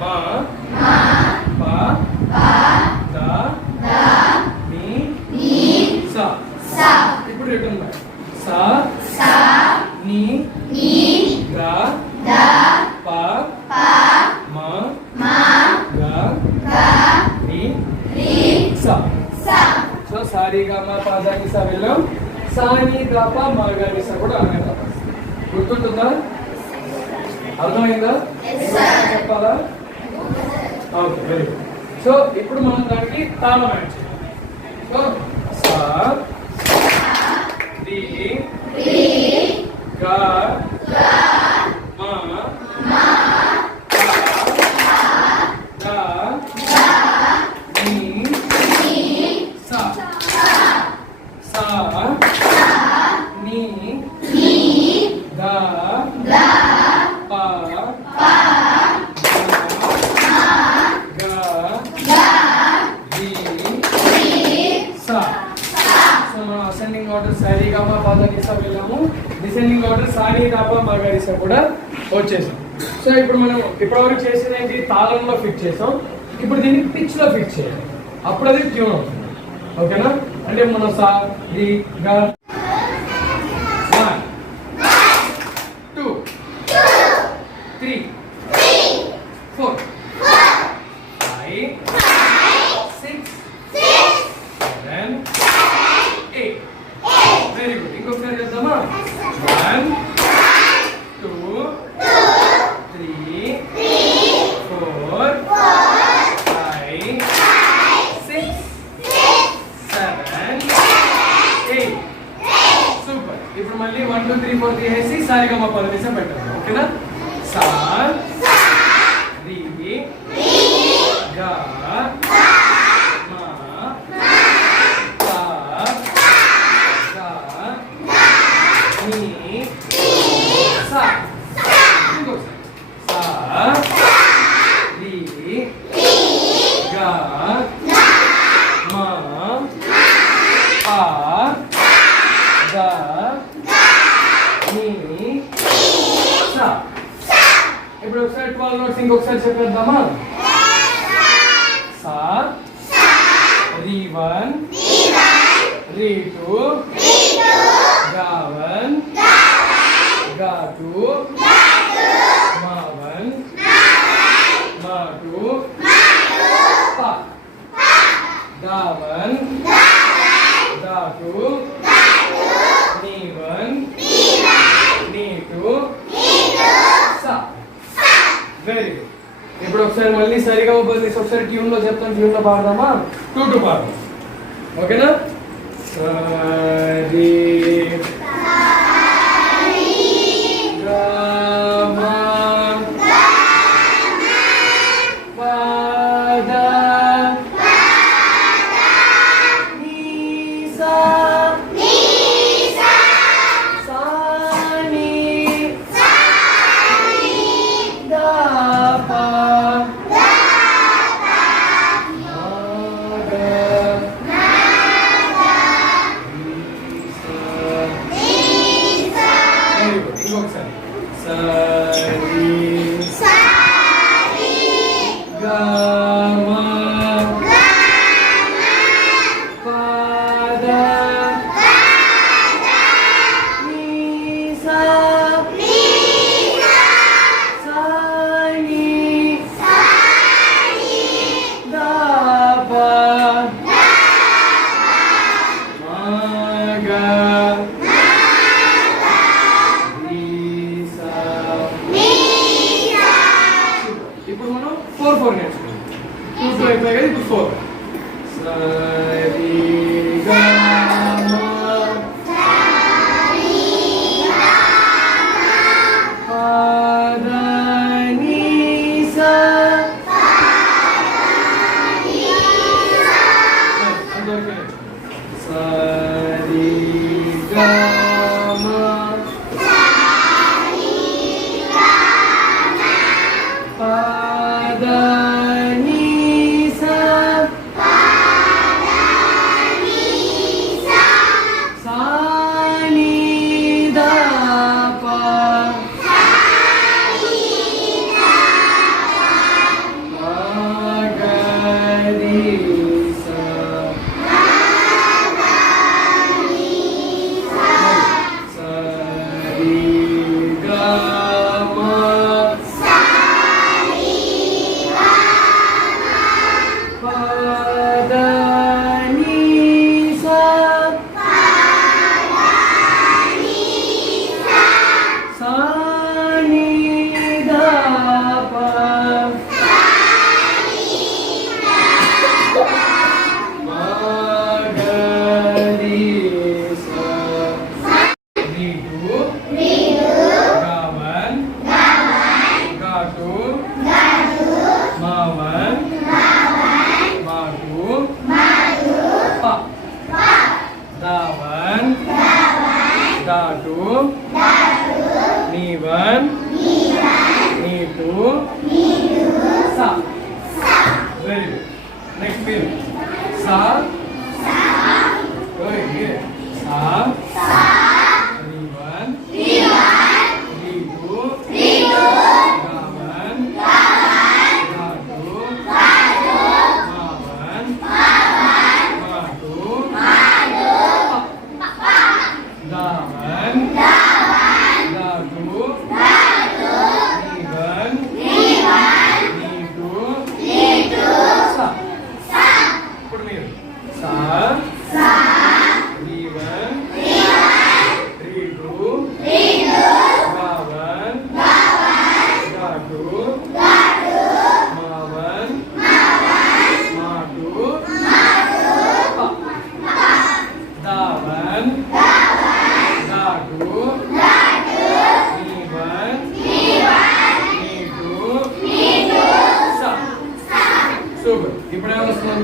మా పా దా నీ సా. ఇప్పుడు రిటర్న్ బ్యాక్. సా నీ గా పా మా గా నీ సా. సో సారీ గా మా పా దా నీ సా వెళ్ళాం. సా నీ గా పా మా గా నీ సా కూడా అలాగే తప్పదు. గుర్తుంటుందా? అర్థమైందా? చెప్పాలా? Okay, very good. సో ఇప్పుడు మనం దానికి తాళం యాడ్ చేయాలి. సో సా రి గా మా దా నీ సా. సా నీ గా పా అసెండింగ్ ఆర్డర్ సారీ గామా పాదా నిసా వెళ్ళాము. డిసెండింగ్ ఆర్డర్ సారీ దాపా మాగా నిసా కూడా వచ్చేసాం. సో ఇప్పుడు మనం ఇప్పటివరకు చేసిన ఏంటి? తాళంలో ఫిట్ చేసాం. ఇప్పుడు దీన్ని పిచ్ లో ఫిట్ చేయాలి. అప్పుడు అది ట్యూన్ అవుతుంది. ఓకేనా? అంటే మనం సా రి గా 1 2 3 4 5 6 7 8. Very good. ఇంకొకసారి చేద్దామా? 1 2 3 4 5 6 7 8. సూపర్. ఇప్పుడు మళ్ళీ 1 2 3 4 తీసేసి సారిగమ పదనిసా పెట్టాలి. ఓకేనా? సా రి గా మా పా దా నీ సా. ఇంకొకసారి. సా రి గా మా పా దా నీ సా. ఇప్పుడు ఒకసారి 12 నోట్స్ ఇంకొకసారి చెప్పేద్దామా? సా రి 1 రి 2 గా 1 గా 2 మా 1 మా 2 పా దా 1 దా 2 నీ 1 నీ 2 సా. Very good. ఇప్పుడు ఒకసారి మళ్ళీ సరిగా ఉపయోగించి ఒకసారి ట్యూన్ లో చెప్తాను. ట్యూన్ లో పాడదామా? 2 2 పాడదాం. ఓకేనా? సరి గా మా పా దా నీ సా సా నీ దా పా మా గా ఇంకొకసారి. సరి గా మా పా దా నీ సా సా నీ దా పా మా గా ఇప్పుడు మనం 4 4 నేర్చుకుందాం. 2 2 అయిపోయాయి కదా. ఇప్పుడు 4. సరి గా మా పా దా నీ సా. అందరికీ నేర్చుకుందాం. సరి గా మా పా దా నీ సా సా నీ దా పా సా వెరీ గుడ్ నెక్స్ట్ మీరు సా ఓకే సా రీవన్ రీటు గావన్ గాటు మావన్ మాటు దావన్ దాటు రీవన్ రీటు సా ఇప్పుడు మీరు సా రీవన్ రీటు గావన్ గాటు మావన్ మాటు దావన్ గాటు రీవన్ నీటు సా సూపర్ ఇప్పుడు ఏమొస్తుంది